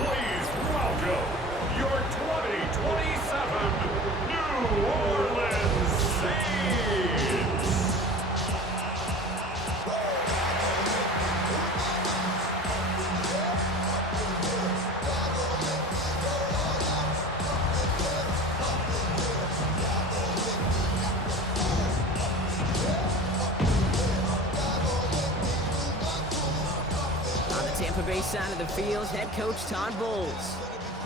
Please welcome your 2027 New Orleans Saints. Tampa Bay side of the field, head coach Todd Bowles.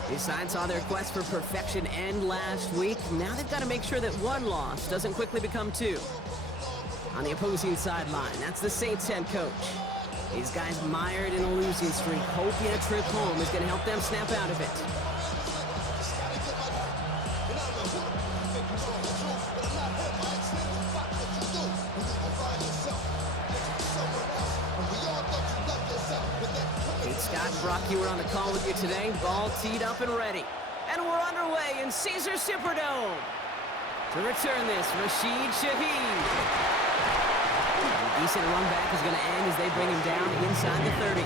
His side saw their quest for perfection end last week. Now they've got to make sure that one loss doesn't quickly become two. On the opposing sideline, that's the Saints head coach. These guys mired in a losing streak, hoping a trip home is going to help them snap out of it. Brock, you were on the call with you today. Ball teed up and ready. And we're underway in Caesars Superdome. To return this, Rashid Shaheed. A decent run back is going to end as they bring him down inside the 30.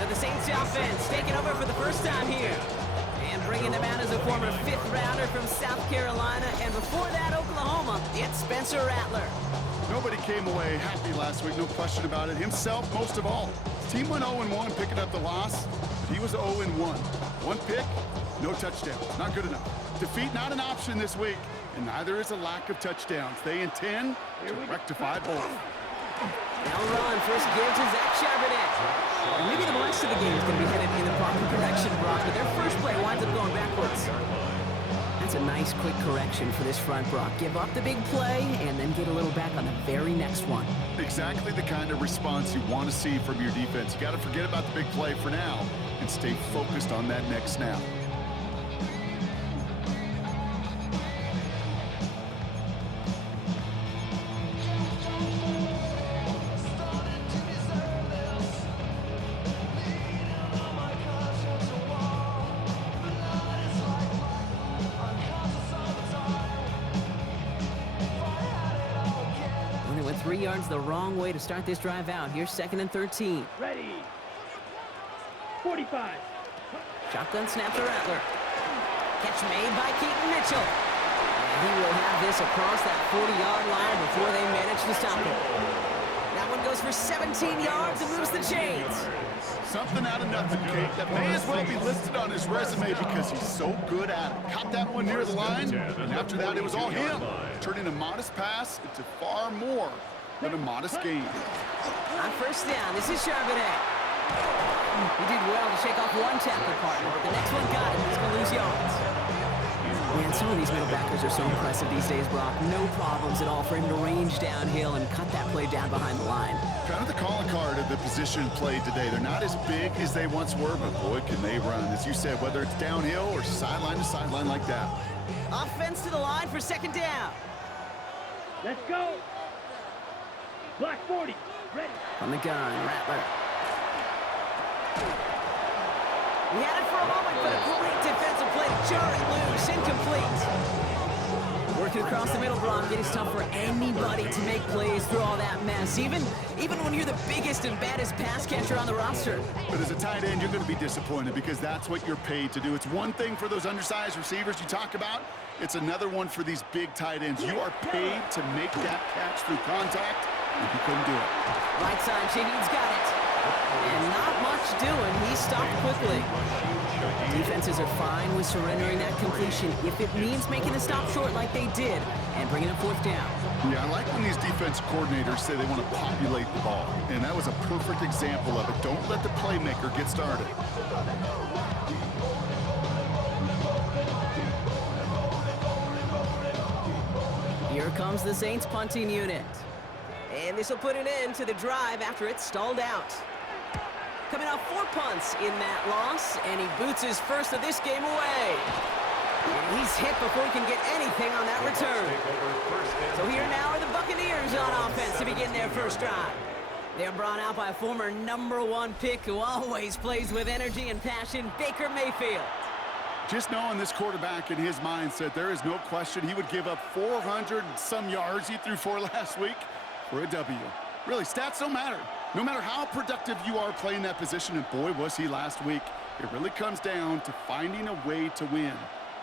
So the Saints offense taking over for the first time here. And bringing them out as a former fifth-rounder from South Carolina. And before that, Oklahoma, it's Spencer Rattler. Nobody came away happy last week, no question about it. Himself, most of all. His team went 0-1, picking up the loss, but he was 0-1. One pick, no touchdowns. Not good enough. Defeat not an option this week, and neither is a lack of touchdowns. They intend to rectify both. Now run, first give to Zach Charbonnet. And maybe the rest of the game is going to be headed in the proper direction, Brock, but their first play winds up going backwards. That's a nice quick correction for this front, Brock. Give up the big play and then get a little back on the very next one. Exactly the kind of response you want to see from your defense. You got to forget about the big play for now and stay focused on that next snap. Went 3 yards the wrong way to start this drive out. Here's 2nd and 13. Ready. 45. Shotgun snap to Rattler. Catch made by Keaton Mitchell. And he will have this across that 40-yard line before they manage to stop him. That one goes for 17 yards and moves the chains. Something out of nothing, Kate. That may as well be listed on his resume because he's so good at it. Caught that one near the line, and after that, it was all him. Turning a modest pass into far more than a modest gain. On first down, this is Charbonnet. He did well to shake off one tackle partner, but the next one got him. He's going to lose yards. Man, some of these middle backers are so impressive these days, Brock. No problems at all for him to range downhill and cut that play down behind the line. Kind of the calling card of the position played today. They're not as big as they once were, but boy, can they run. As you said, whether it's downhill or sideline to sideline like that. Offense to the line for 2nd down. Let's go. Black 40. Ready. From the gun, Rattler. He had it for a moment, but a great defensive play to jar it loose. Incomplete. Working across the middle, Brock. It is tough for anybody to make plays through all that mess, even when you're the biggest and baddest pass catcher on the roster. But as a tight end, you're going to be disappointed because that's what you're paid to do. It's one thing for those undersized receivers you talk about. It's another one for these big tight ends. You are paid to make that catch through contact, and he couldn't do it. Right side, Shaheed's got it. And not much doing. He stopped quickly. Defenses are fine with surrendering that completion if it means making the stop short like they did and bringing up 4th down. Yeah, I like when these defense coordinators say they want to populate the ball, and that was a perfect example of it. Don't let the playmaker get started. Here comes the Saints punting unit. And this will put an end to the drive after it's stalled out. Coming off 4 punts in that loss, and he boots his first of this game away. And he's hit before he can get anything on that return. So here now are the Buccaneers on offense to begin their first drive. They're brought out by a former #1 pick who always plays with energy and passion, Baker Mayfield. Just knowing this quarterback in his mindset, there is no question he would give up 400 some yards he threw for last week for a W. Really, stats don't matter. No matter how productive you are playing that position, and boy, was he last week, it really comes down to finding a way to win.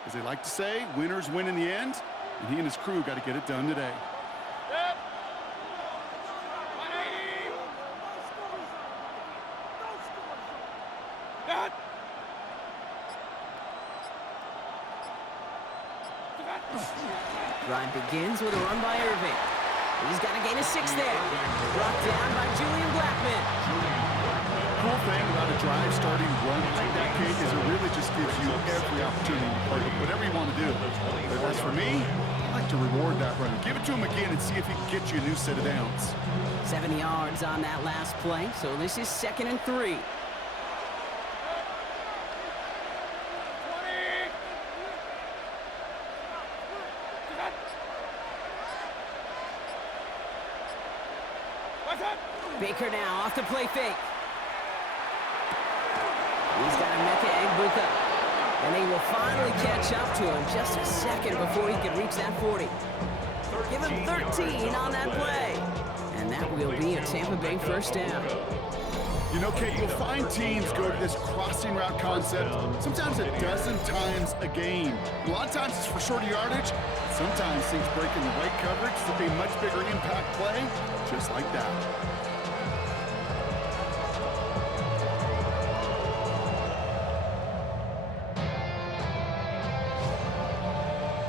As they like to say, winners win in the end, and he and his crew got to get it done today. Drive begins with a run by Irving. He's got to gain a 6 there. Brought down by Julian Blackman. Cool thing about a drive starting run like that, Kate, is it really just gives you every opportunity to play whatever you want to do. But as for me, I like to reward that runner. Give it to him again and see if he can get you a new set of downs. 7 yards on that last play, so this is 2nd and 3. Baker now off the play fake. He's got a Mecca Egbuka. And he will finally catch up to him just a second before he can reach that 40. Give him 13 on that play. And that will be a Tampa Bay first down. You know, Kate, you'll find teams go to this crossing route concept sometimes a dozen times a game. A lot of times it's for shorter yardage. Sometimes things break in the right coverage to be a much bigger impact play, just like that.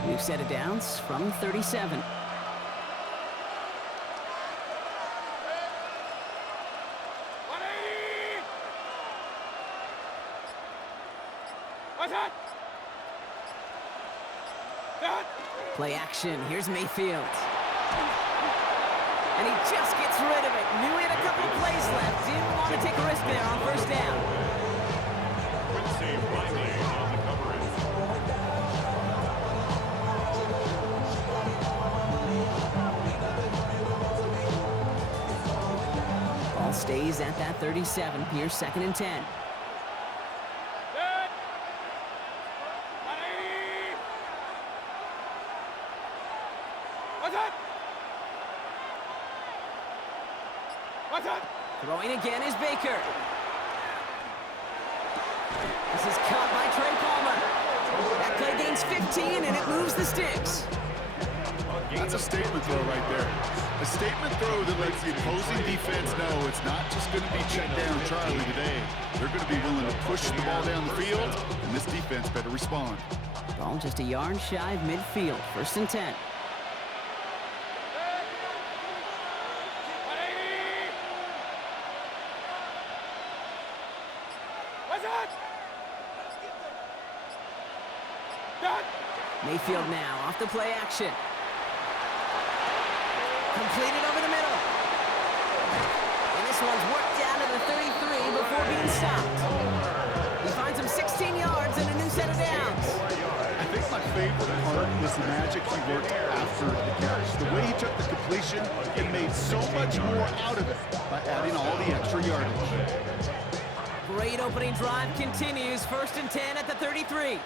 New set of downs from 37. Play action. Here's Mayfield. And he just gets rid of it. Knew he had a couple of plays left. Didn't want to take a risk there on first down. Ball stays at that 37. Here's 2nd and 10. Throwing again is Baker. This is caught by Trey Palmer. That play gains 15, and it moves the sticks. That's a statement throw right there. A statement throw that lets the opposing defense know it's not just going to be check down Charlie today. They're going to be willing to push the ball down the field, and this defense better respond. Ball just a yard shy of midfield. 1st and 10. Mayfield now off the play action. Completed over the middle. And this one's worked down to the 33 before being stopped. He finds him 16 yards and a new set of downs. I think my favorite part was the magic he worked after the catch. The way he took the completion and made so much more out of it by adding all the extra yardage. Great opening drive continues. 1st and 10 at the 33.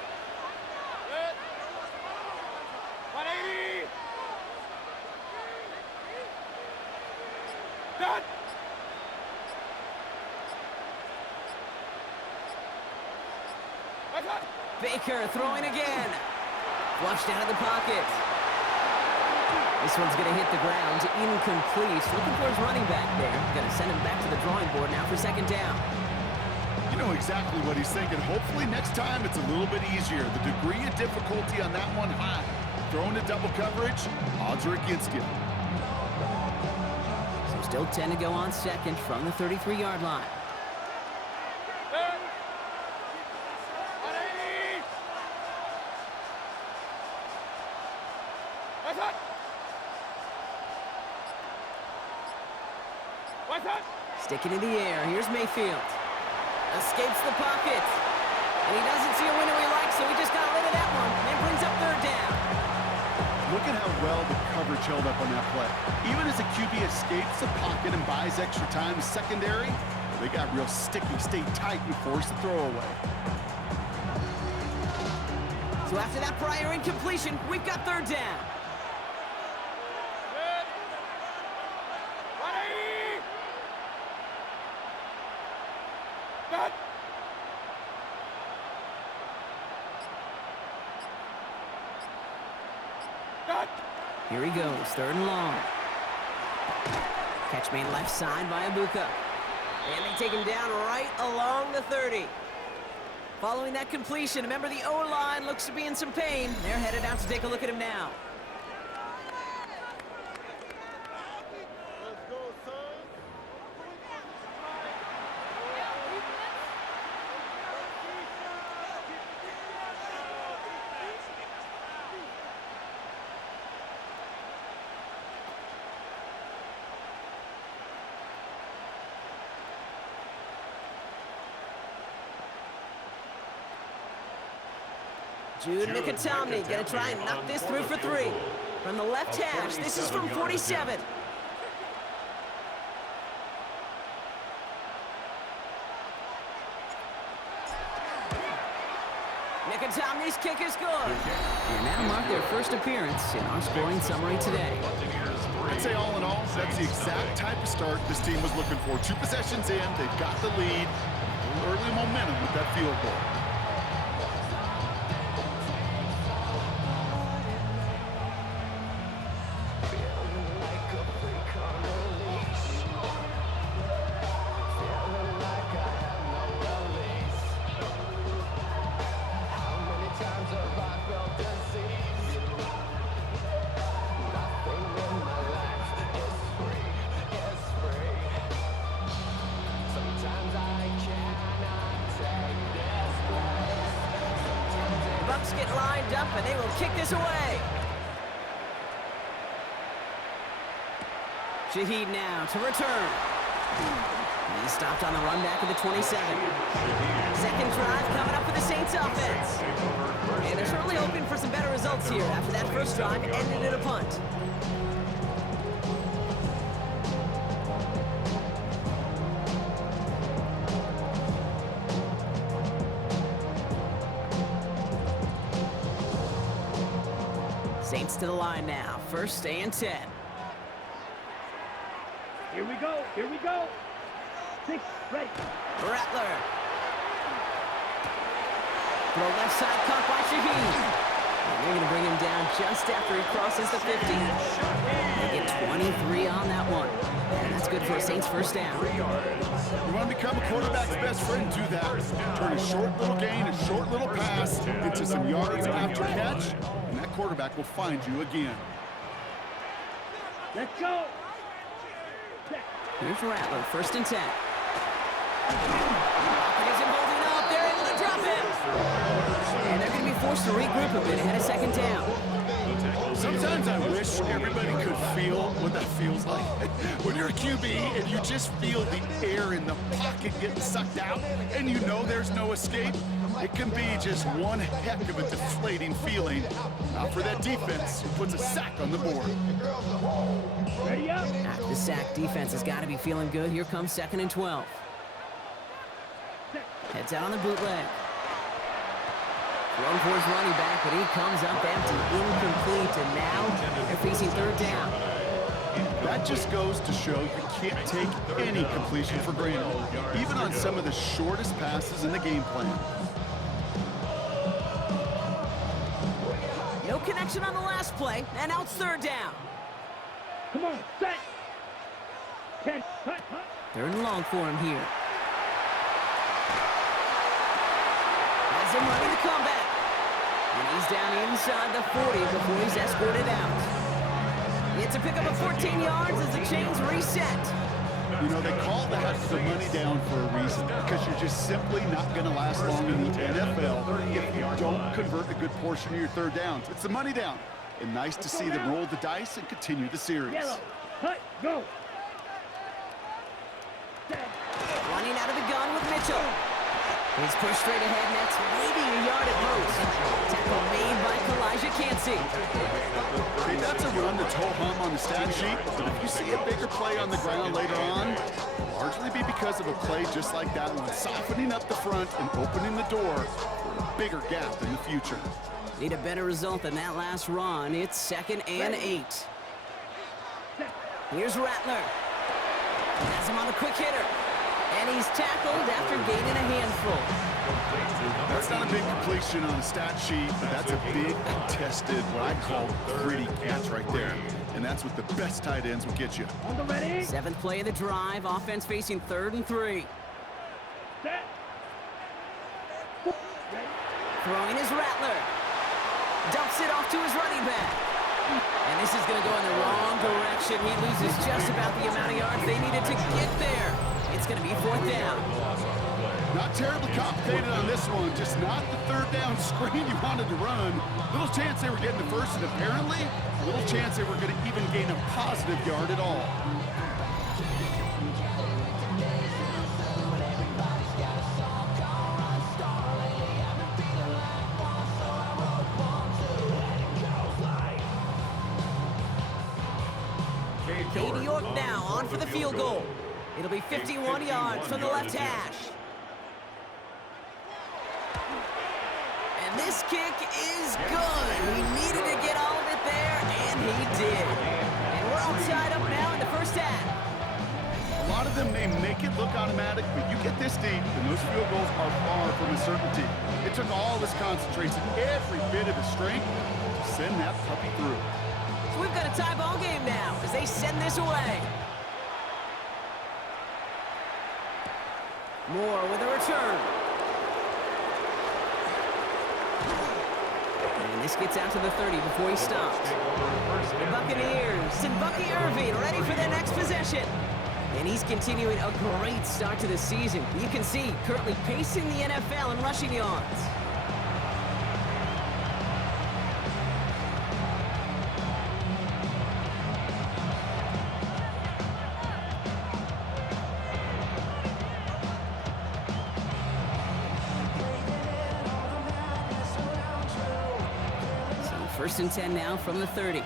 Baker throwing again. Flushed out of the pocket. This one's going to hit the ground. Incomplete. Looking for his running back there. Going to send him back to the drawing board now for 2nd down. You know exactly what he's thinking. Hopefully next time it's a little bit easier. The degree of difficulty on that one high. Throwing to double coverage, odds are against you. So still 10 to go on 2nd from the 33-yard line. Sticking in the air. Here's Mayfield. Escapes the pocket. And he doesn't see a window he likes, so he just got rid of that one. And brings up 3rd down. Look at how well the coverage held up on that play. Even as the QB escapes the pocket and buys extra time secondary, they got real sticky, stayed tight, and forced the throw away. So after that prior incompletion, we've got 3rd down. Here he goes, 3rd and long. Catch made left side by Ibuka. And they take him down right along the 30. Following that completion, remember the O-line looks to be in some pain. They're headed out to take a look at him now. Jude Mikatomney going to try and knock this through for 3. From the left hash, this is from 47. Mikatomney's kick is good. And that'll mark their first appearance in our scoring summary today. I'd say all in all, that's the exact type of start this team was looking for. 2 possessions in, they've got the lead. Early momentum with that field goal. Bucks get lined up, and they will kick this away. Shaheed now to return. He's stopped on the run back of the 27. Second drive coming up for the Saints offense. And they're certainly hoping for some better results here after that first drive ended in a punt. Saints to the line now. 1st and 10. Here we go. Here we go. 6, ready. Rattler. Throw left side caught by Shaheed. And they're going to bring him down just after he crosses the 50. They get 23 on that one. And that's good for a Saints first down. You want to become a quarterback's best friend, do that. Turn a short little gain, a short little pass into some yards after catch, and that quarterback will find you again. Let's go. Here's Rattler, 1st and 10. He's holding up. They're able to drop him. And they're going to be forced to regroup a bit ahead of 2nd down. Sometimes I wish everybody could feel what that feels like. When you're a QB and you just feel the air in the pocket getting sucked out and you know there's no escape, it can be just one heck of a deflating feeling. Not for that defense who puts a sack on the board. Ready up. After the sack, defense has got to be feeling good. Here comes 2nd and 12. Heads out on the bootleg. Thrown towards running back, but he comes up empty, incomplete, and now they're facing 3rd down. That just goes to show you can't take any completion for granted, even on some of the shortest passes in the game plan. No connection on the last play, and now it's 3rd down. Come on, set. 10, hut. 3rd and long for him here. Has him running the comeback. And he's down inside the 40 before he's escorted out. It's a pickup of 14 yards as the chains reset. You know, they call that the money down for a reason, because you're just simply not going to last long in the NFL if you don't convert a good portion of your 3rd downs. It's the money down. And nice to see them roll the dice and continue the series. Yellow, hut, go. Running out of the gun with Mitchell. He's pushed straight ahead, and that's maybe a yard at most. Tackle made by Kalijah Cansey. Hey, that's a run that's ho-hum on the stat sheet, but if you see a bigger play on the ground later on, it'll largely be because of a play just like that one, softening up the front and opening the door for a bigger gap in the future. Need a better result than that last run. It's 2nd and 8. Here's Rattler. Has him on the quick hitter. And he's tackled after gaining a handful. That's That's not a big completion on a stat sheet, but that's a big contested, what I call gritty catch right there. And that's what the best tight ends will get you. On the ready. 7th play of the drive. Offense facing 3rd and 3. Set. Throwing his Rattler. Dumps it off to his running back. And this is going to go in the wrong direction. He loses just about the amount of yards they needed to get there. It's going to be 4th down. Not terribly complicated on this one, just not the 3rd down screen you wanted to run. Little chance they were getting the first, and apparently, little chance they were going to even gain a positive yard at all. Katie York now on for the field goal. It'll be 51 yards from the left hash. And this kick is good. He needed to get all of it there, and he did. And we're all tied up now in the first half. A lot of them may make it look automatic, but you get this deep, and those field goals are far from a certainty. It took all his concentration, every bit of his strength, to send that puppy through. So we've got a tie ball game now as they send this away. Moore with a return. And this gets out to the 30 before he stops. The Buccaneers and Bucky Irving ready for their next possession. And he's continuing a great start to the season. You can see currently pacing the NFL in rushing yards. First and 10 now from the 30.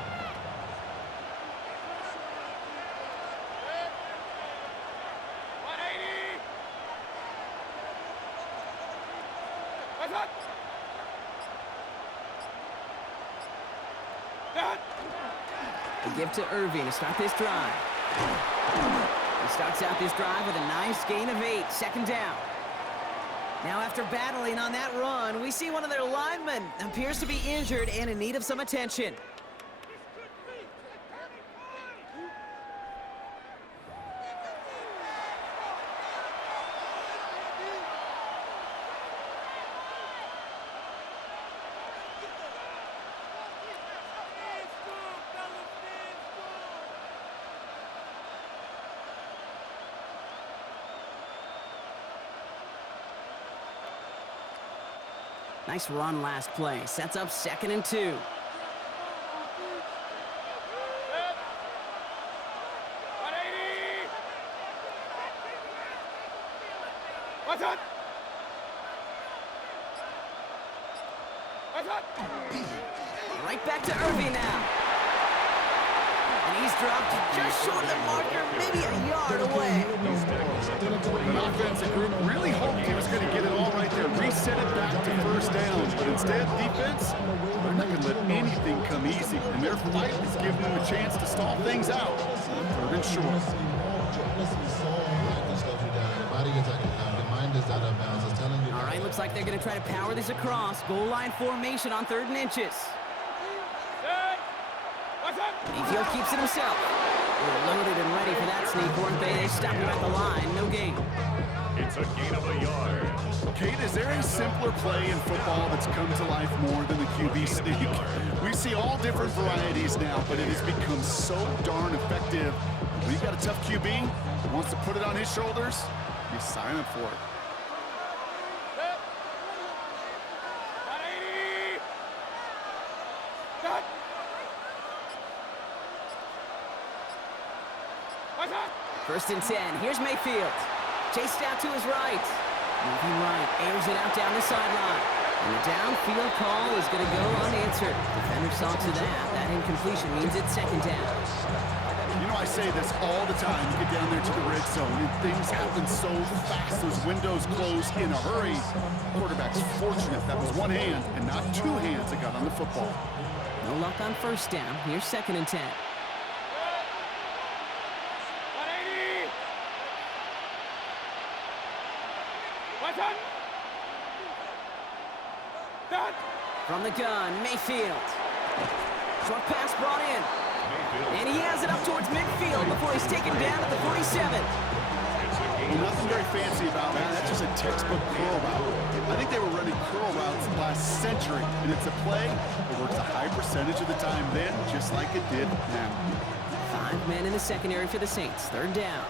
They give to Irving to start this drive. He starts out this drive with a nice gain of 8, 2nd down. Now after battling on that run, we see one of their linemen appears to be injured and in need of some attention. Nice run last play. Sets up 2nd and 2. Right back to Irving now. And he's dropped just short of the marker, maybe a yard away. The offensive group really hoped he was going to get it all right there, reset it back to 1st down, but instead, defense, they're not going to let anything come easy, and their fight is giving them a chance to stall things out. 3rd and short. All right, looks like they're going to try to power this across. Goal line formation on 3rd and inches. Mayfield keeps it himself. They're loaded and ready for that sneak, weren't they? They stop him at the line. No gain. It's a gain of a yard. Kate, is there a simpler play in football that's come to life more than the QB sneak? We see all different varieties now, but it has become so darn effective. When you've got a tough QB who wants to put it on his shoulders, you sign up for it. First and 10. Here's Mayfield. Chased out to his right. Moving right. Airs it out down the sideline. And the downfield call is going to go unanswered. Defender saw to that. That incompletion means it's 2nd down. You know, I say this all the time. You get down there to the red zone, and things happen so fast. Those windows close in a hurry. Quarterback's fortunate. That was one hand and not 2 hands that got on the football. No luck on 1st down. Here's 2nd and 10. From the gun, Mayfield. Short pass brought in. And he has it up towards midfield before he's taken down at the 47. Well, nothing very fancy about that. That's just a textbook curl route. I think they were running curl routes last century, and it's a play that works a high percentage of the time then, just like it did now. 5 men in the secondary for the Saints. Third down.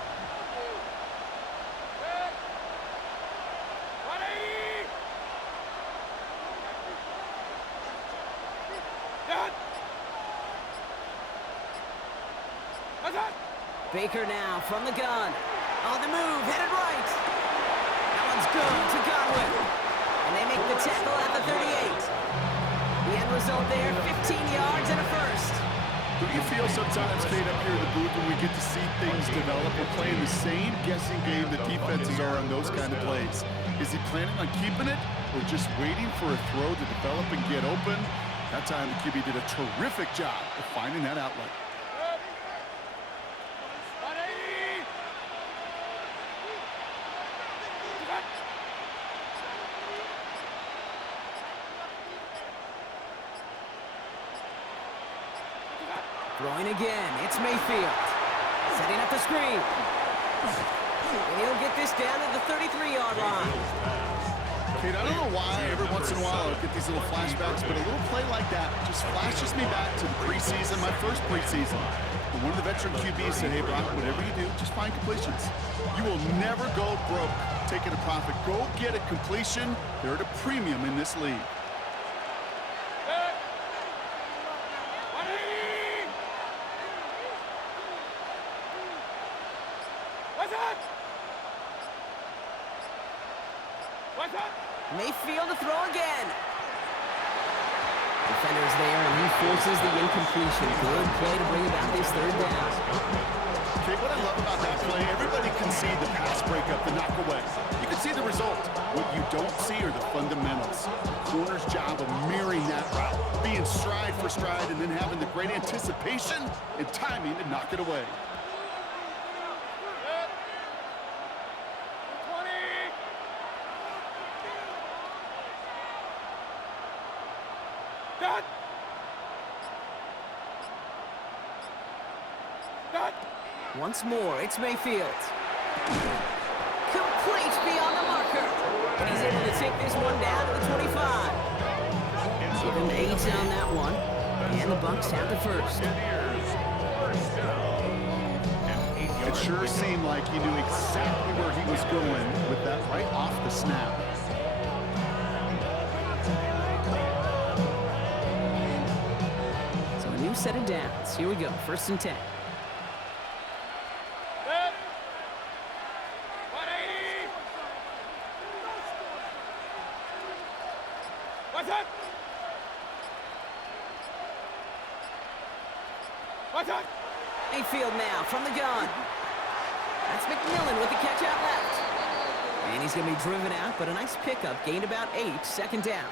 Baker now from the gun. On the move, headed right. That one's good to Godwin. And they make the tackle at the 38. The end result there, 15 yards and a first. Don't you feel sometimes, Kate, up here in the booth when we get to see things develop? We're playing the same guessing game the defenses are on those kind of plays. Is he planning on keeping it or just waiting for a throw to develop and get open? That time the QB did a terrific job of finding that outlet. Throwing again, it's Mayfield. Setting up the screen. And he'll get this down at the 33-yard line. Kate, I don't know why every once in a while I get these little flashbacks, but a little play like that just flashes me back to the preseason, my first preseason. And one of the veteran QBs said, hey, Brock, whatever you do, just find completions. You will never go broke taking a profit. Go get a completion. They're at a premium in this league. Mayfield to throw again. Defender's there, and he forces the incompletion. Good play to bring about this third down. Okay, what I love about that play, everybody can see the pass breakup, the knock away. You can see the result. What you don't see are the fundamentals. The corner's job of mirroring that route, being stride for stride, and then having the great anticipation and timing to knock it away. Once more, it's Mayfield. Complete beyond the marker. And he's able to take this one down to the 25. Give him 8 on that one. And the Bucs have the first. It sure seemed like he knew exactly where he was going with that right off the snap. So a new set of downs. Here we go, 1st and 10. Mayfield now from the gun. That's McMillan with the catch out left. And he's going to be driven out, but a nice pickup. Gained about 8, 2nd down.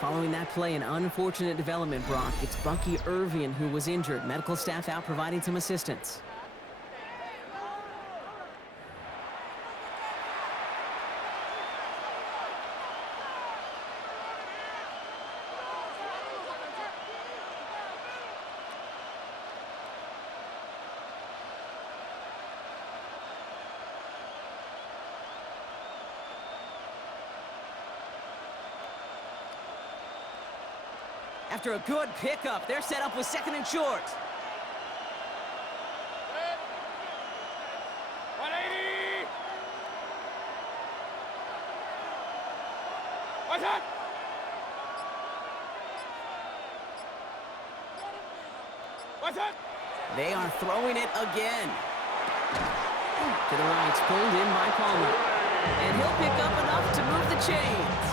Following that play, an unfortunate development, Brock. It's Bucky Irvin who was injured. Medical staff out providing some assistance. After a good pickup, they're set up with 2nd and short. They are throwing it again. To the right, it's pulled in by Palmer. And he'll pick up enough to move the chains.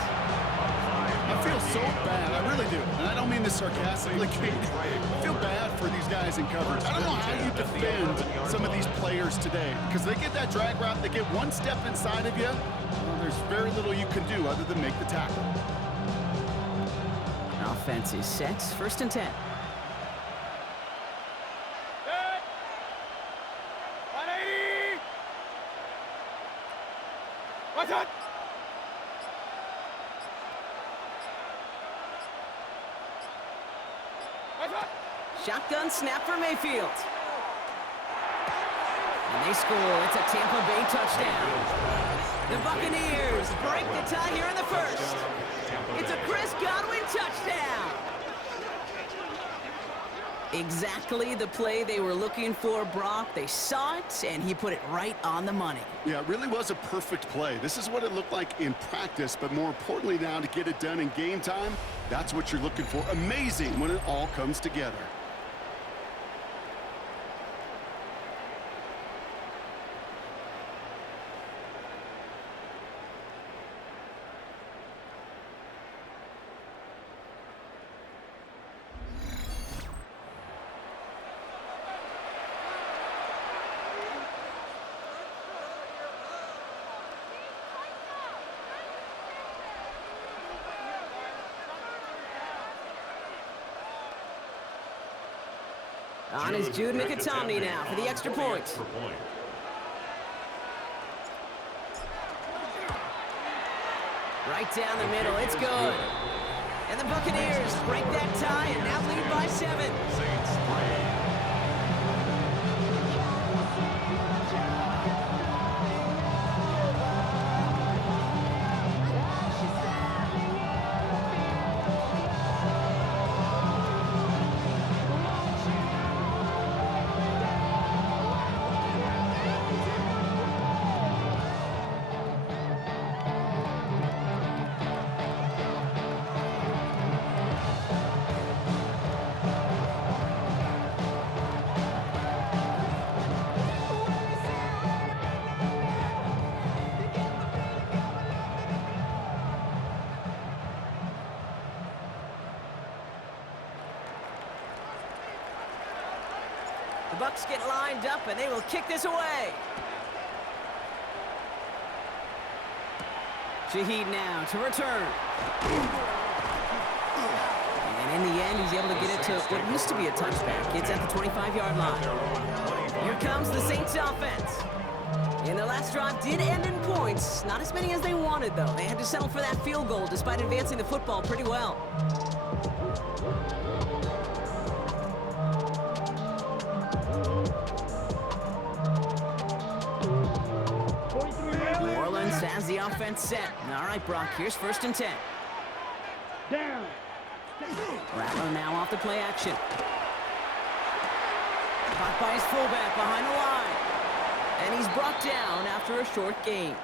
I feel so bad, I really do. And I don't mean this sarcastically, Kate. I feel bad for these guys in coverage. I don't know how you defend some of these players today. Because they get that drag route, they get one step inside of you. Well, there's very little you can do other than make the tackle. Offense is set, 1st and 10. Shotgun snap for Mayfield. And they score. It's a Tampa Bay touchdown. The Buccaneers break the tie here in the first. It's a Chris Godwin touchdown. Exactly the play they were looking for, Brock. They saw it, and he put it right on the money. Yeah, it really was a perfect play. This is what it looked like in practice, but more importantly now to get it done in game time, that's what you're looking for. Amazing when it all comes together. On is Jude McAtomney now for the extra point. Right down the middle, it's good. And the Buccaneers break that tie and now lead by 7. The Bucs get lined up, and they will kick this away. Shaheed now to return. And in the end, he's able to get it to what used to be a touchback. It's at the 25-yard line. Here comes the Saints offense. And the last drive did end in points. Not as many as they wanted, though. They had to settle for that field goal despite advancing the football pretty well. New Orleans has the offense set. All right, Brock, here's 1st and 10. Down. Rattler now off the play action. Caught by his fullback behind the line. And he's brought down after a short gain.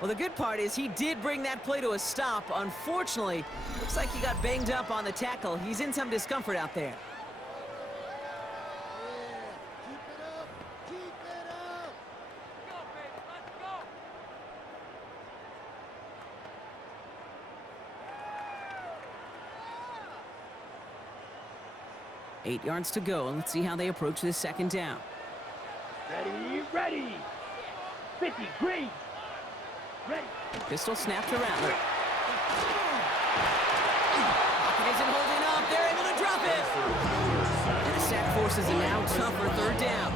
Well, the good part is he did bring that play to a stop. Unfortunately, looks like he got banged up on the tackle. He's in some discomfort out there. Eight yards to go, and let's see how they approach this 2nd down. Ready, ready. 50, green. Ready. Pistol snap to Rattler. Pocket isn't holding up. They're able to drop it. And the sack forces a now tougher 3rd down.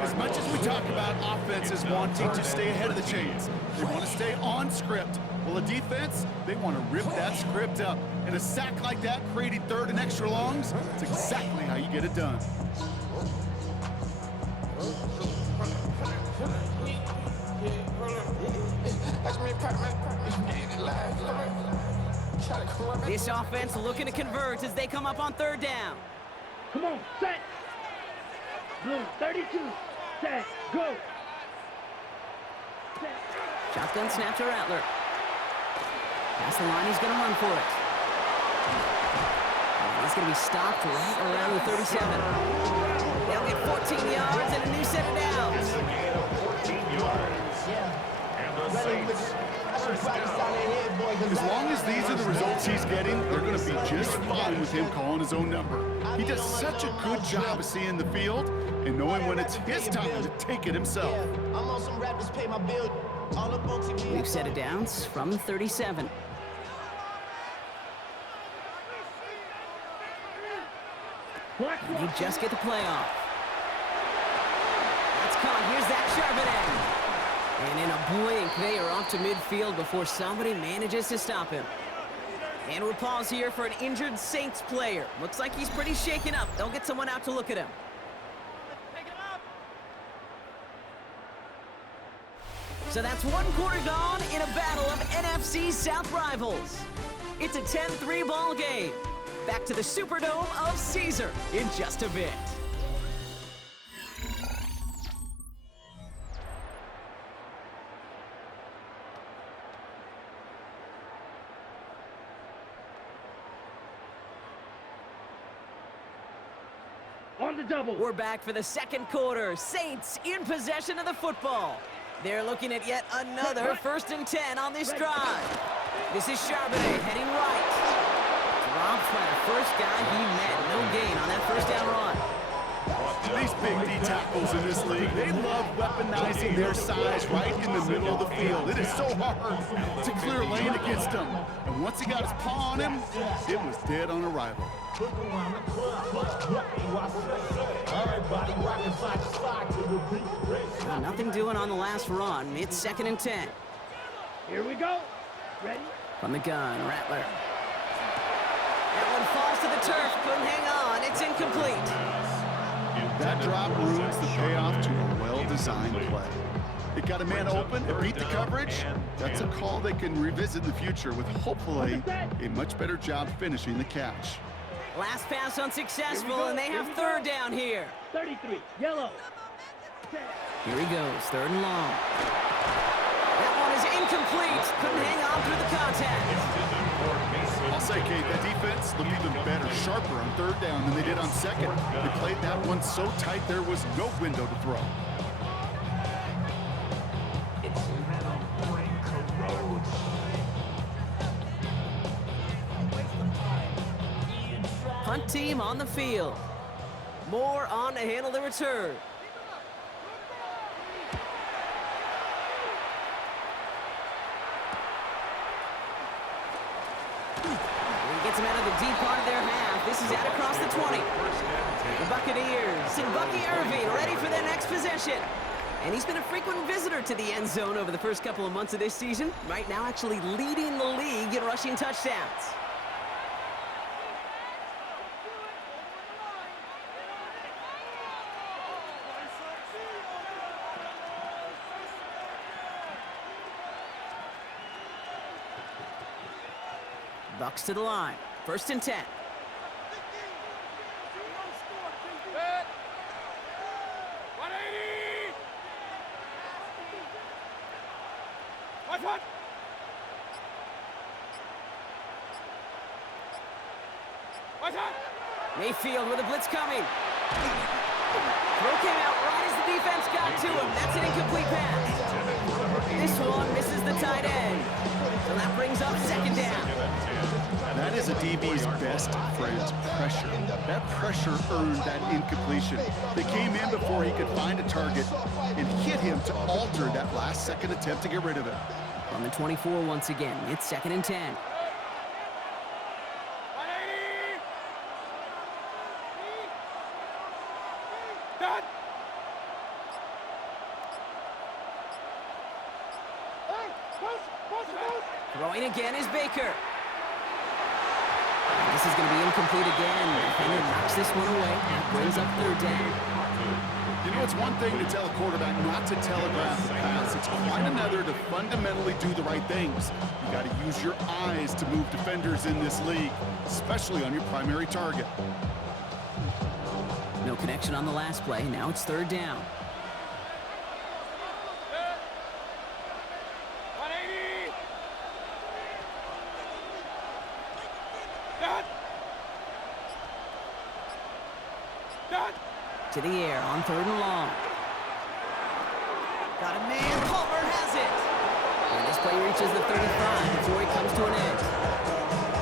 As much as we talk about offenses wanting to stay ahead of the chains, they want to stay on script. Well, the defense, they want to rip that script up. And a sack like that, creating 3rd and extra longs, it's exactly how you get it done. This offense looking to convert as they come up on 3rd down. Come on, set. Blue, 32. Set, go. Set. Shotgun snap to Rattler. Past the line, he's going to run for it. And he's going to be stopped right around the 37. They'll get 14 yards and a new set of downs. It's a gain of 14 yards. And the Saints first down. As long as these are the results he's getting, they're going to be just fine with him calling his own number. He does such a good job of seeing the field and knowing when it's his time to take it himself. I'm on some rappers pay my bill. All up on TV. New set of downs from the 37. You just get the play off. That's caught. Here's that Charbonnet. And in a blink, they are off to midfield before somebody manages to stop him. And we'll pause here for an injured Saints player. Looks like he's pretty shaken up. They'll get someone out to look at him. So that's one quarter gone in a battle of NFC South rivals. It's a 10-3 ball game. Back to the Superdome of Caesar in just a bit. On the double. We're back for the second quarter. Saints in possession of the football. They're looking at yet another 1st and 10 on this drive. This is Charbonnet heading right. Drops by the first guy he met. No gain on that first down run. These big D tackles in this league, they love weaponizing their size right in the middle of the field. It is so hard to clear lane against them. And once he got his paw on him, it was dead on arrival. Well, nothing doing on the last run. It's 2nd and 10. Here we go. Ready? From the gun, Rattler. That one falls to the turf. Couldn't hang on. It's incomplete. That drop ruins the payoff to a well-designed play. It got a man open, it beat the coverage. That's a call they can revisit in the future with hopefully a much better job finishing the catch. Last pass unsuccessful, and they have 3rd down here. 33, yellow. Here he goes, 3rd and long. That one is incomplete. Couldn't hang on through the contact. I'll say, Kate, that defense looked even better, sharper on 3rd down than they did on 2nd. They played that one so tight there was no window to throw. Punt team on the field. Moore on to handle the return. He gets him out of the deep part of their half. This is out across the 20. The Buccaneers and Bucky Irving ready for their next possession. And he's been a frequent visitor to the end zone over the first couple of months of this season. Right now actually leading the league in rushing touchdowns. Bucks to the line. 1st and 10. Mayfield with a blitz coming. Throw came out right as the defense got to him. That's an incomplete pass. This one misses the tight end. So that brings up 2nd down. That is a DB's best friend, pressure. That pressure earned that incompletion. They came in before he could find a target and hit him to alter that last-second attempt to get rid of it. On the 24 once again, it's 2nd and 10. Throwing again is Baker. This is going to be incomplete again. Defender knocks this one away. That brings up 3rd down. You know, it's one thing to tell a quarterback not to telegraph the pass. It's quite another to fundamentally do the right things. You got to use your eyes to move defenders in this league, especially on your primary target. No connection on the last play. Now it's 3rd down. To the air on 3rd and long. Got a man. Palmer has it. And this play reaches the 35 before he comes to an end.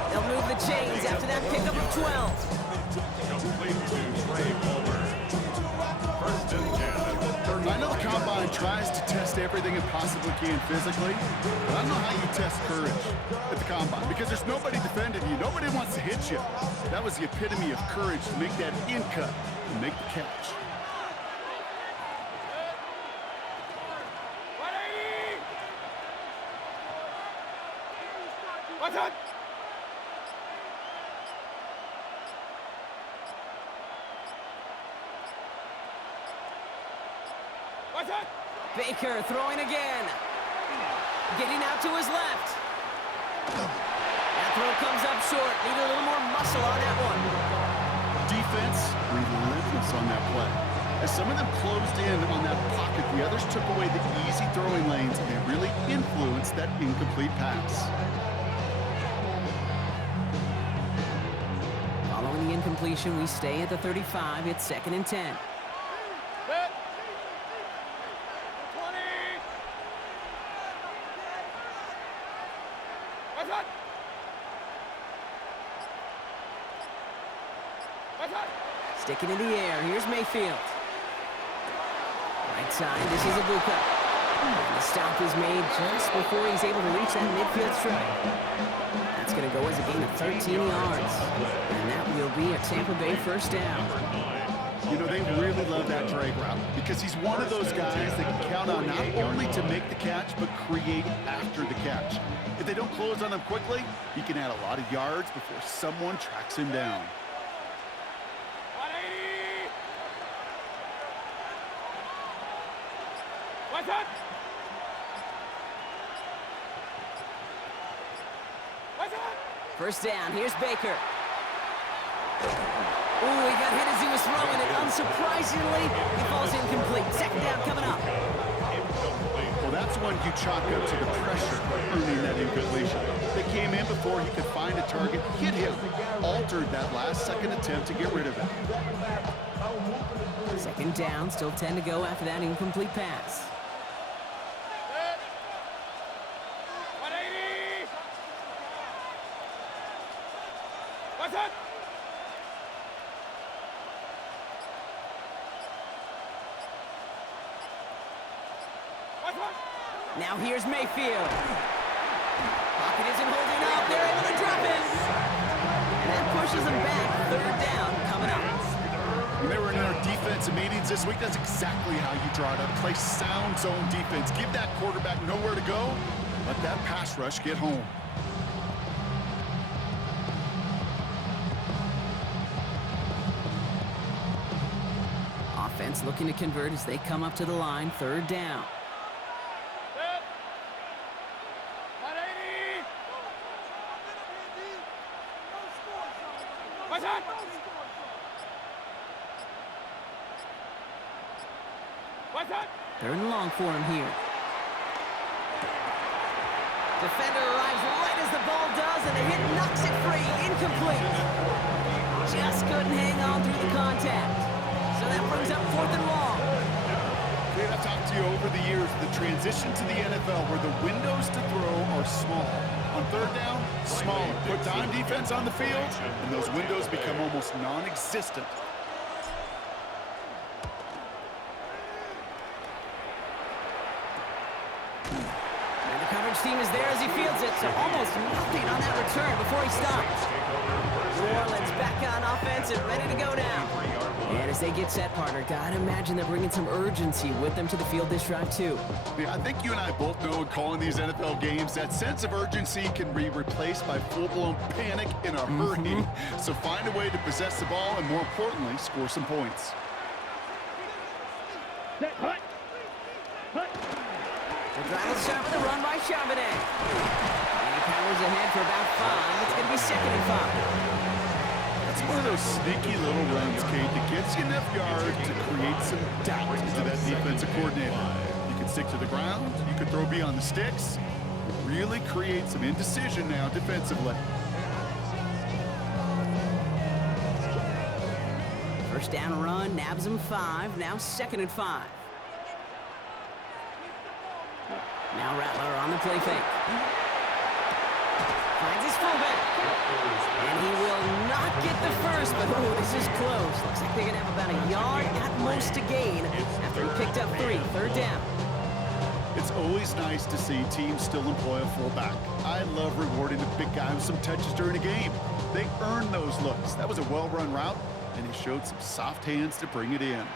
They'll move the chains after that pickup of 12. Complete to Trey Palmer. 1st and 10. I know the combine tries to test everything it possibly can physically, but I don't know how you test courage at the combine because there's nobody defending you. Nobody wants to hit you. That was the epitome of courage to make that in cut and make the catch. Baker throwing again. Getting out to his left. That throw comes up short. Need a little more muscle on that one. Defense relentless on that play. As some of them closed in on that pocket, the others took away the easy throwing lanes, and they really influenced that incomplete pass. Following the incompletion, we stay at the 35. It's 2nd and 10. Sticking in the air. Here's Mayfield. Right side. This is Ibuka. The stop is made just before he's able to reach that midfield strike. That's going to go as a gain of 13 yards. And that will be a Tampa Bay first down. You know, they really love that drag route because he's one of those guys that can count on not only to make the catch, but create after the catch. If they don't close on him quickly, he can add a lot of yards before someone tracks him down. First down, here's Baker. Ooh, he got hit as he was throwing it. Unsurprisingly, he falls incomplete. 2nd down coming up. Well, that's one you chalk up to the pressure earning that incompletion. They came in before he could find a target, hit him, altered that last second attempt to get rid of it. 2nd down, still 10 to go after that incomplete pass. Now here's Mayfield. Pocket isn't holding up. They're able to drop it. And that pushes them back. 3rd down coming up. When they were in our defensive meetings this week, that's exactly how you draw it up. Play sound zone defense. Give that quarterback nowhere to go. Let that pass rush get home. Offense looking to convert as they come up to the line. 3rd down. Third and long for him here. Defender arrives right as the ball does, and the hit knocks it free. Incomplete. Just couldn't hang on through the contact. So that brings up 4th and long. Okay, I've talked to you over the years, the transition to the NFL where the windows to throw are small. On 3rd down, smaller. Put dime defense on the field, and those windows become almost non-existent. Team is there as he fields it, so almost nothing on that return before he stops. New Orleans back on offense and ready to go now. And as they get set, partner, gotta imagine they're bringing some urgency with them to the field this drive too. Yeah, I think you and I both know in calling these NFL games, that sense of urgency can be replaced by full-blown panic in a hurry. So find a way to possess the ball and, more importantly, score some points. The drive shot with a run by Charbonnet. And he powers ahead for about 5. It's going to be 2nd and 5. That's one of those sneaky little runs, Kate, that gets you enough yards to create some doubt into that defensive coordinator. You can stick to the ground. You could throw beyond the sticks. Really create some indecision now defensively. First down run, nabs him 5. Now 2nd and 5. Now Rattler on the play fake. Finds his fullback. And he will not get the first, but oh, this is close. Looks like they're going to have about a yard at most to gain after he picked up 3. 3rd down. It's always nice to see teams still employ a fullback. I love rewarding the big guy with some touches during a game. They earn those looks. That was a well-run route, and he showed some soft hands to bring it in.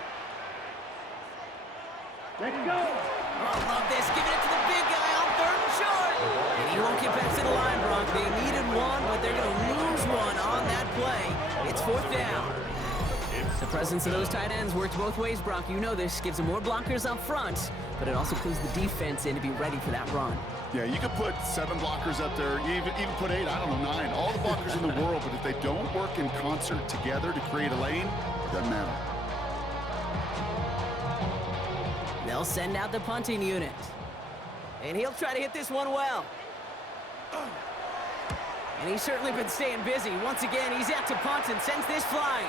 Let's go. Oh, love this. Giving it to the big guy on 3rd and short. And he won't get back to the line, Bronk. They needed one, but they're going to lose one on that play. It's 4th down. It's The presence of those tight ends works both ways, Brock. You know this. Gives them more blockers up front, but it also clues the defense in to be ready for that run. Yeah, you could put 7 blockers up there, even put 8, I don't know, 9. All the blockers in the world, but if they don't work in concert together to create a lane, it doesn't matter. They'll send out the punting unit. And he'll try to hit this one well. And he's certainly been staying busy. Once again, he's out to punt and sends this flying.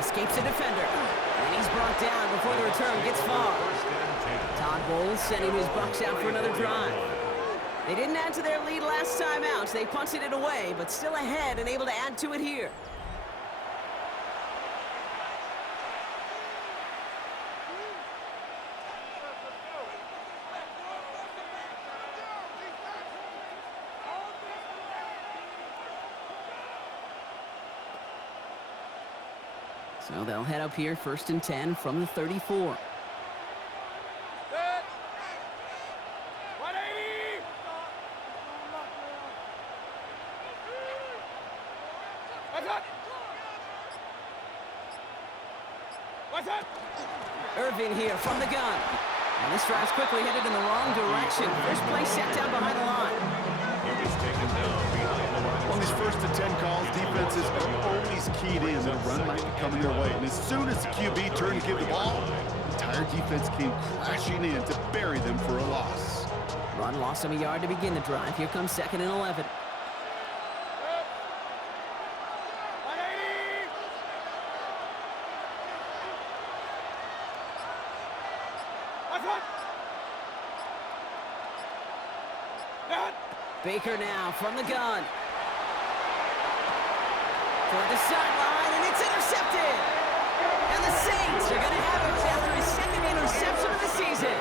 Escapes a defender. And he's brought down before the return gets far. Todd Bowles sending his Bucs out for another drive. They didn't add to their lead last time out. They punted it away, but still ahead and able to add to it here. So they'll head up here, 1st and 10 from the 34. Irvin here from the gun. And this drive's quickly headed in the wrong direction. First play set down behind the line. He was taken down behind the line. On these 1st and 10 calls, defenses are always keyed in. Their run might be coming their way. And as soon as the QB turned to give the ball, the entire defense came crashing in to bury them for a loss. Run lost him a yard to begin the drive. Here comes 2nd and 11. Baker now from the gun. Toward the sideline, and it's intercepted. And the Saints are going to have it after his 2nd interception of the season.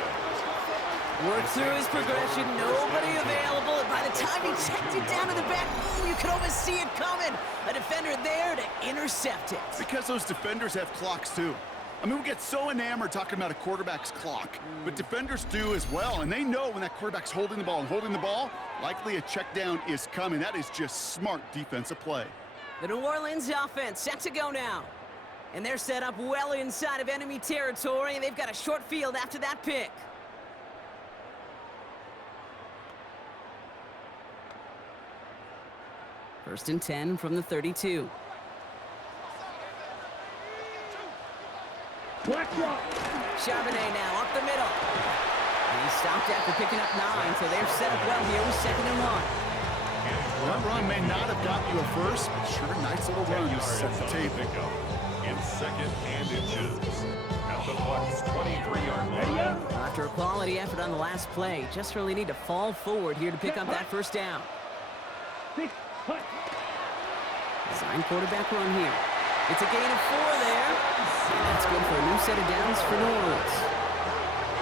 Worked through his progression, nobody available. And by the time he checked it down to the back, you could almost see it coming. A defender there to intercept it. Because those defenders have clocks too. I mean, we get so enamored talking about a quarterback's clock, but defenders do as well, and they know when that quarterback's holding the ball, likely a check down is coming. That is just smart defensive play. The New Orleans offense set to go now. And they're set up well inside of enemy territory, and they've got a short field after that pick. First and 10 from the 32. Charbonnet now up the middle. And he stopped after picking up 9, so they're set up well here with 2nd and 1. That run may not have got you a first, but sure, nice little run to set the table. In 2nd and inches. At the Bucs' 23-yard line. After a quality effort on the last play, just really need to fall forward here to pick up that first down. Design quarterback run here. It's a gain of 4 there. And that's good for a new set of downs for New Orleans.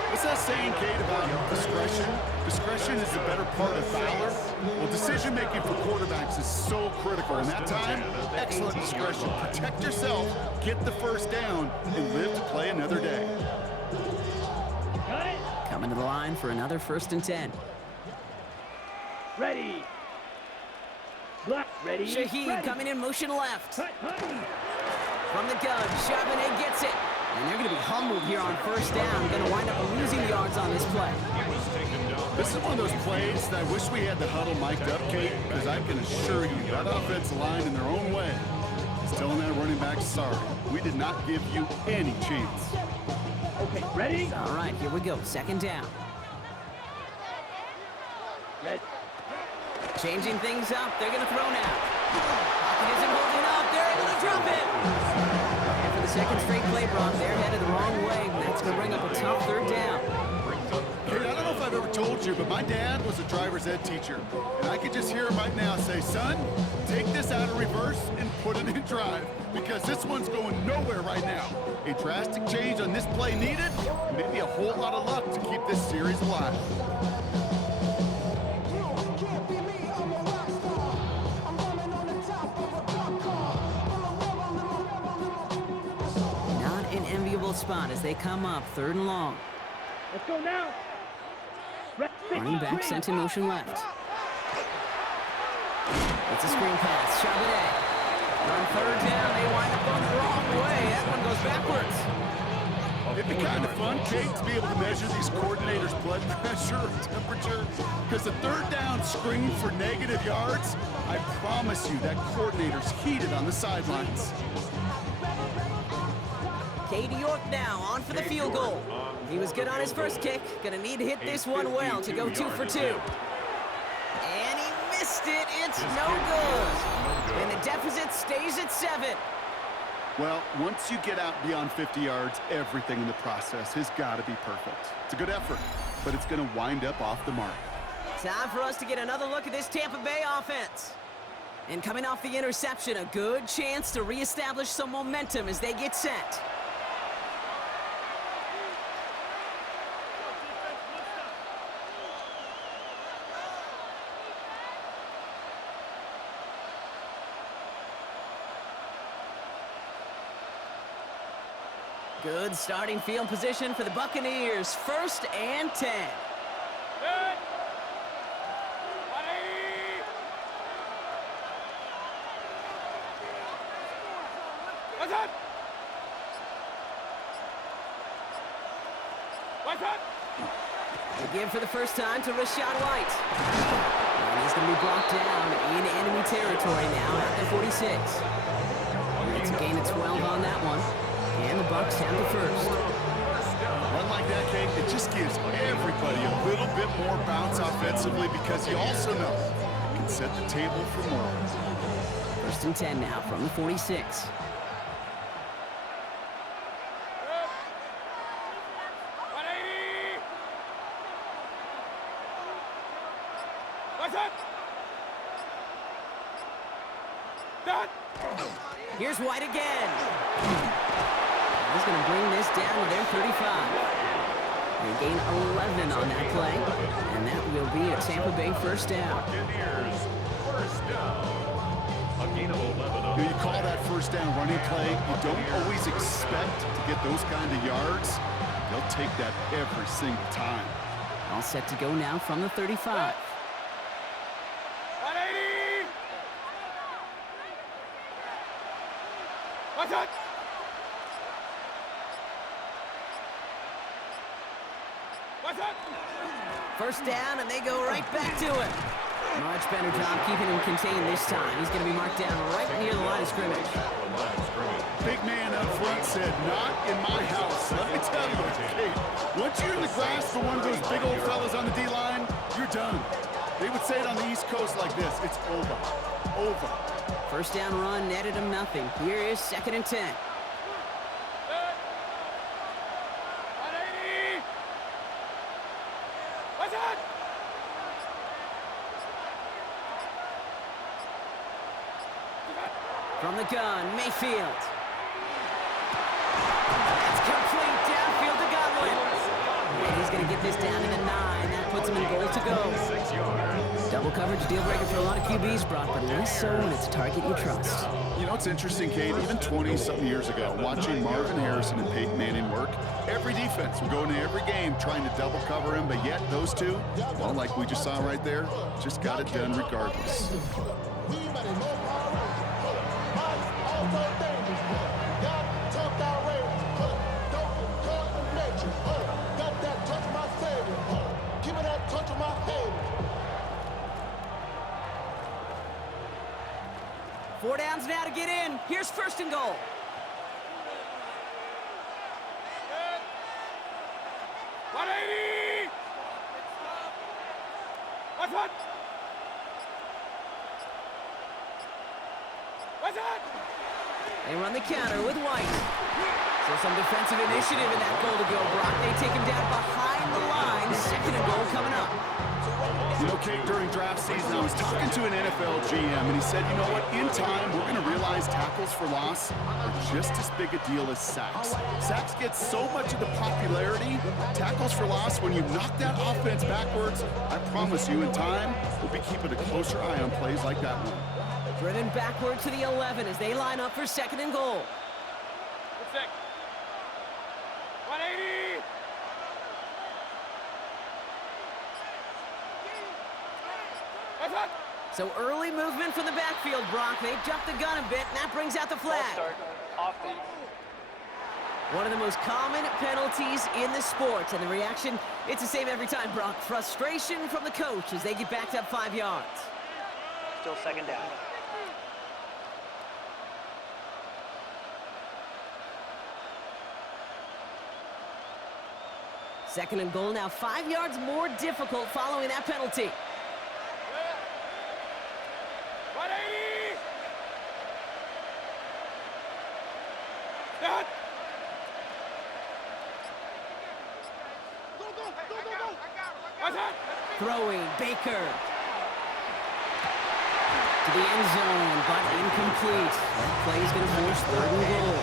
What's that saying, Kate, about discretion? Discretion is the better part of valor. Well, decision-making for quarterbacks is so critical. In that time, excellent discretion. Protect yourself, get the first down, and live to play another day. Coming to the line for another 1st and 10. Ready. Ready. Shaheed coming in motion left. From the gun, Charbonnet gets it. And they're going to be humbled here on 1st down. Going to wind up losing yards on this play. This is one of those plays that I wish we had the huddle mic'd up, Kate, because I can assure you that offensive line in their own way is telling that running back, sorry, we did not give you any chance. Okay, ready? All right, here we go. 2nd down. Ready. Changing things up. They're going to throw now. Pocket isn't holding up. They're able to drop it. And for the 2nd straight play, Brock, they're headed the wrong way. And that's going to bring up a tough 3rd down. Hey, I don't know if I've ever told you, but my dad was a driver's ed teacher. And I could just hear him right now say, son, take this out of reverse and put it in drive. Because this one's going nowhere right now. A drastic change on this play needed. Maybe a whole lot of luck to keep this series alive. Spot as they come up 3rd and long. Let's go now. Running back sent in motion left. It's a screen pass. Charbonnet. On third down, they wind up going the wrong way. That one goes backwards. It'd be kind of fun, Kate, to be able to measure these coordinators' blood pressure or temperature. Because the third down screen for negative yards, I promise you that coordinator's heated on the sidelines. Katie York now on for the field goal. He was good on his first kick. Gonna need to hit this one well to go 2 for 2. And he missed it. It's no good. And the deficit stays at 7. Well, once you get out beyond 50 yards, everything in the process has got to be perfect. It's a good effort, but it's going to wind up off the mark. Time for us to get another look at this Tampa Bay offense. And coming off the interception, a good chance to reestablish some momentum as they get set. Good starting field position for the Buccaneers. 1st and 10. They give for the first time to Rashad White. And he's going to be brought down in enemy territory now at the 46. It's a gain of 12 on that one. And the Bucs have the first. Run like that, Kate, it just gives everybody a little bit more bounce offensively because you also know it can set the table for more. 1st and 10 now from the 46. Here's White again. He's going to bring this down to their 35. They gain 11 on that play, and that will be a Tampa Bay first down. You call that first down running play. You don't always expect to get those kind of yards. They'll take that every single time. All set to go now from the 35. First down, and they go right back to it. Much better job keeping him contained this time. He's going to be marked down right near the line of scrimmage. Big man up front said, not in my house. Let me tell you, Kate, once you're in the grass for one of those big old fellas on the D-line, you're done. They would say it on the East Coast like this, it's over. Over. First down run netted him nothing. Here is 2nd and 10. From the gun, Mayfield. That's complete downfield to Godwin. And he's going to get this down to the 9. That puts him in goal to go. Double coverage deal breaker for a lot of QBs, Brock, but less so when it's a target you trust. You know, it's interesting, Kate, even 20-something years ago, watching Marvin Harrison and Peyton Manning work, every defense would go into every game trying to double cover him, but yet those two, well, like we just saw right there, just got it done regardless. Four downs now to get in. Here's 1st and goal. They run the counter with White. So some defensive initiative in that goal to go, Brock. They take him down behind the line. 2nd and goal coming up. You know, Kate, during draft season, I was talking to an NFL GM, and he said, you know what, in time, we're going to realize tackles for loss are just as big a deal as sacks. Sacks get so much of the popularity. Tackles for loss, when you knock that offense backwards, I promise you, in time, we'll be keeping a closer eye on plays like that one. Driven backward to the 11 as they line up for 2nd and goal. 180! So early movement from the backfield, Brock. They jumped the gun a bit, and that brings out the flag. Offense. One of the most common penalties in the sport, and the reaction, it's the same every time, Brock. Frustration from the coach as they get backed up 5 yards. Still second down. Second and goal now, 5 yards more difficult following that penalty. 180! Throwing, Baker. To the end zone, but incomplete. That play is going to force third and goal.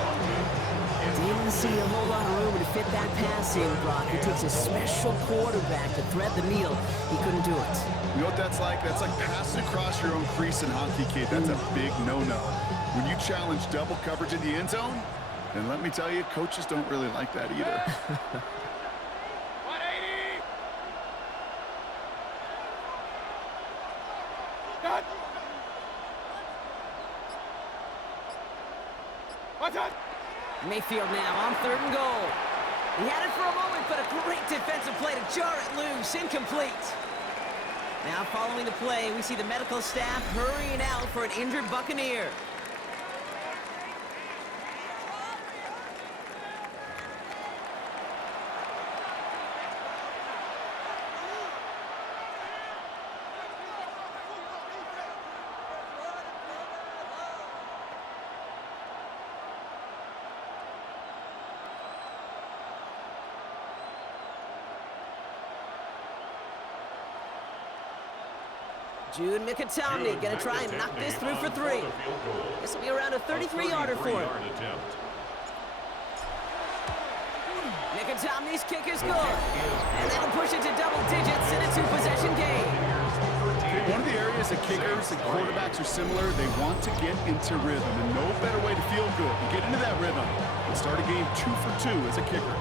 Didn't see a whole lot of room to fit that pass in, Brock. It takes a special quarterback to thread the needle. He couldn't do it. You know what that's like? That's like passing across your own crease in hockey, kid. That's a big no-no. When you challenge double coverage in the end zone, and let me tell you, coaches don't really like that either. 180! Mayfield now on third and goal. He had it for a moment, but a great defensive play to jar it loose. Incomplete. Now following the play, we see the medical staff hurrying out for an injured Buccaneer. Jude Micatomney going to try and knock this through for 3. This will be around a 33-yarder for him. Micatomney's kick is good. And that'll push it to double digits in a 2-possession game. One of the areas that kickers and quarterbacks are similar, they want to get into rhythm. And no better way to feel good to get into that rhythm and start a game 2 for 2 as a kicker.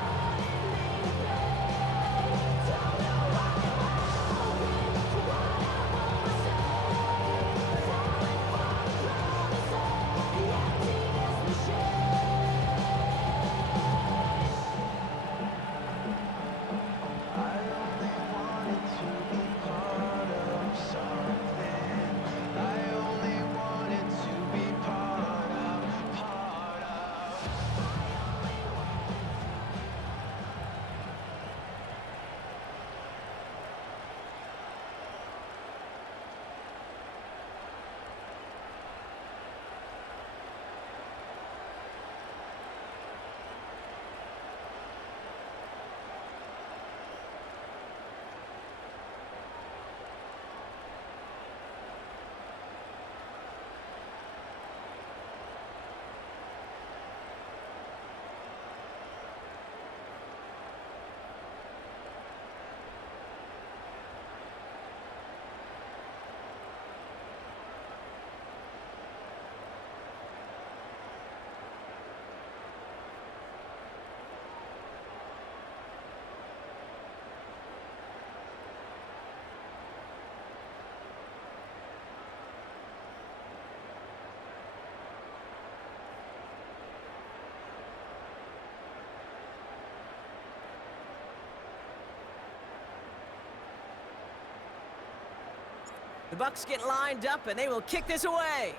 The Bucs get lined up, and they will kick this away.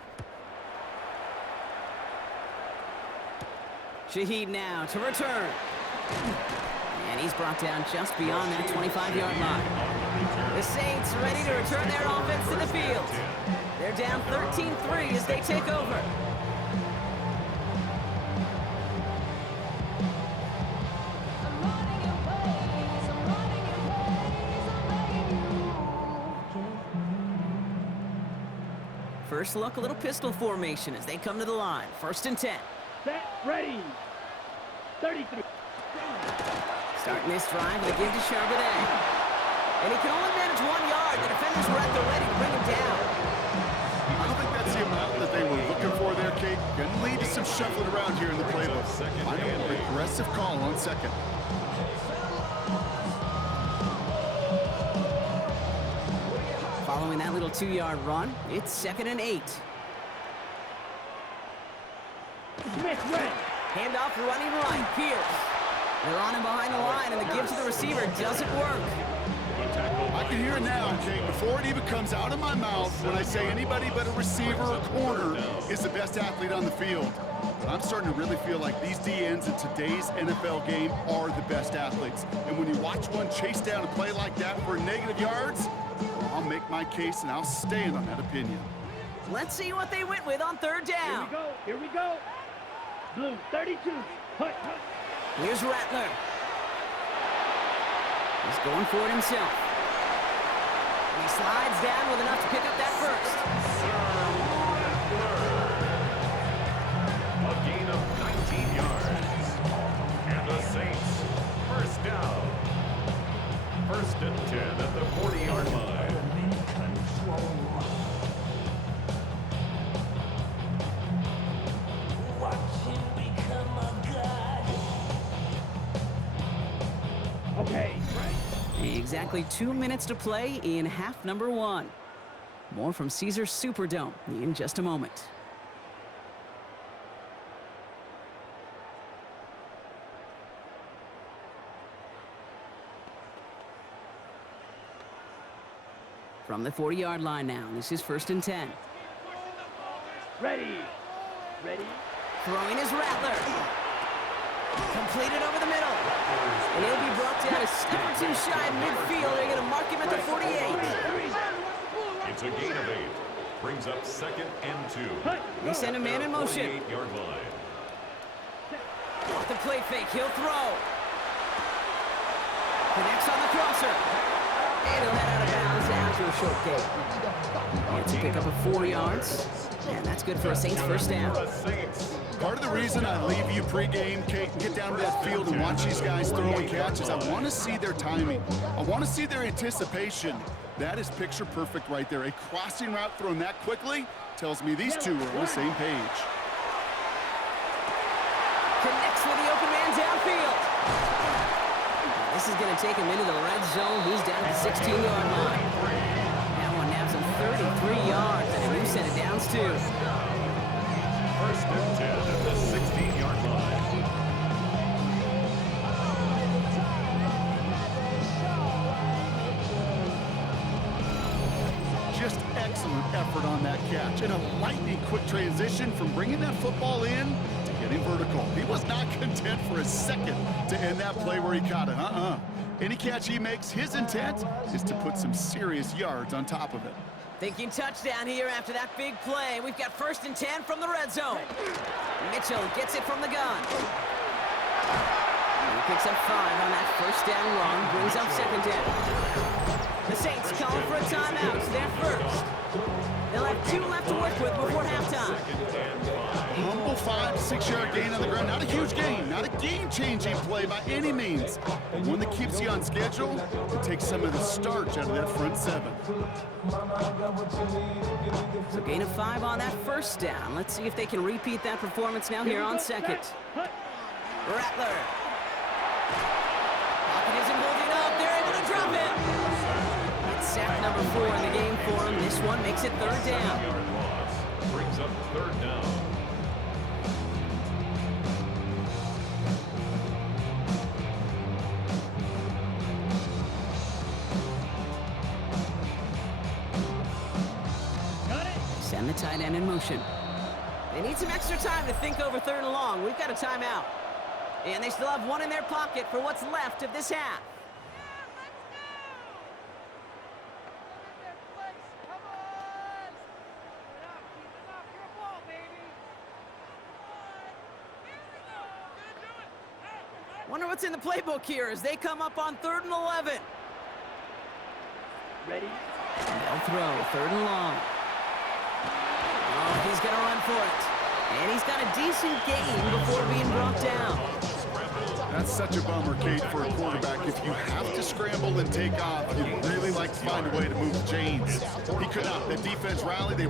Shaheed now to return. And he's brought down just beyond that 25-yard line. The Saints ready to return their offense to the field. They're down 13-3 as they take over. First look, a little pistol formation as they come to the line. 1st and 10. Set, ready. 33. Starting this drive with a give to Charbonnet. And he can only manage 1 yard. The defenders were at the ready to bring him down. I don't think that's the amount that they were looking for there, Kate. Going to lead to some shuffling around here in the playbook. I know, an aggressive call on 2nd. Following that little 2-yard run, it's 2nd and 8. Smith ready. Handoff running right, Pierce. They're on him behind the line, and the give to the receiver doesn't work. I can hear it now, Kate, before it even comes out of my mouth when I say anybody but a receiver or corner is the best athlete on the field. But I'm starting to really feel like these DNs in today's NFL game are the best athletes. And when you watch one chase down a play like that for negative yards, I'll make my case and I'll stand on that opinion. Let's see what they went with on 3rd down. Here we go. Here we go. Blue 32. Hut. Here's Rattler. He's going for it himself. And he slides down with enough to pick up that first. A gain of 19 yards. And the Saints, first down. 1st and 10 at the 40-yard line. Okay. Exactly 2 minutes to play in half number 1. More from Caesars Superdome in just a moment. From the 40-yard line now, this is 1st and 10. Ready. Ready. Throwing is Rattler. Completed over the middle. And he'll be brought down a step or two shy of midfield. They're going to mark him at the 48. It's a gain of 8. Brings up 2nd and 2. They send a man in motion. 48-yard line. Off the play fake, he'll throw. Connects on the crosser. And he'll head out of bounds after a short gain. And to pick up a 4 yards. And that's good for a Saints first down. Part of the reason I leave you pregame, Kate, and get down to that field and watch these guys throw and catch is I want to see their timing. I want to see their anticipation. That is picture perfect right there. A crossing route thrown that quickly tells me these two are on the same page. Connects with the open man downfield. This is going to take him into the red zone. He's down at the 16-yard line. That one nabs him 33 yards and a new set of downs too. 1st and 10 at the 16-yard line. Just excellent effort on that catch and a lightning quick transition from bringing that football in to getting vertical. He was not content for a second to end that play where he caught it. Any catch he makes, his intent is to put some serious yards on top of it. Thinking touchdown here after that big play. We've got 1st and 10 from the red zone. Mitchell gets it from the gun. He picks up 5 on that first down run, brings up 2nd down. The Saints calling for a timeout. They're first. They'll have 2 left to work with before halftime. Humble 5 to 6 yard gain on the ground. Not a huge gain, not a game-changing play by any means. But one that keeps you on schedule and takes some of the starch out of that front 7. So gain of 5 on that first down. Let's see if they can repeat that performance now here on 2nd. Rattler. Pocket isn't holding up. They're able to drop him. It's sack number 4 in the game for him. This one makes it 3rd down. Brings up 3rd down. Send the tight end in motion. They need some extra time to think over 3rd and long. We've got a timeout. And they still have 1 in their pocket for what's left of this half. Wonder what's in the playbook here as they come up on 3rd and 11. Ready. They'll throw 3rd and long. Oh, he's going to run for it. And he's got a decent gain before being brought down. That's such a bummer, Kate, for a quarterback. If you have to scramble and take off, you'd really like to find a way to move the chains. He could not. The defense rallied. They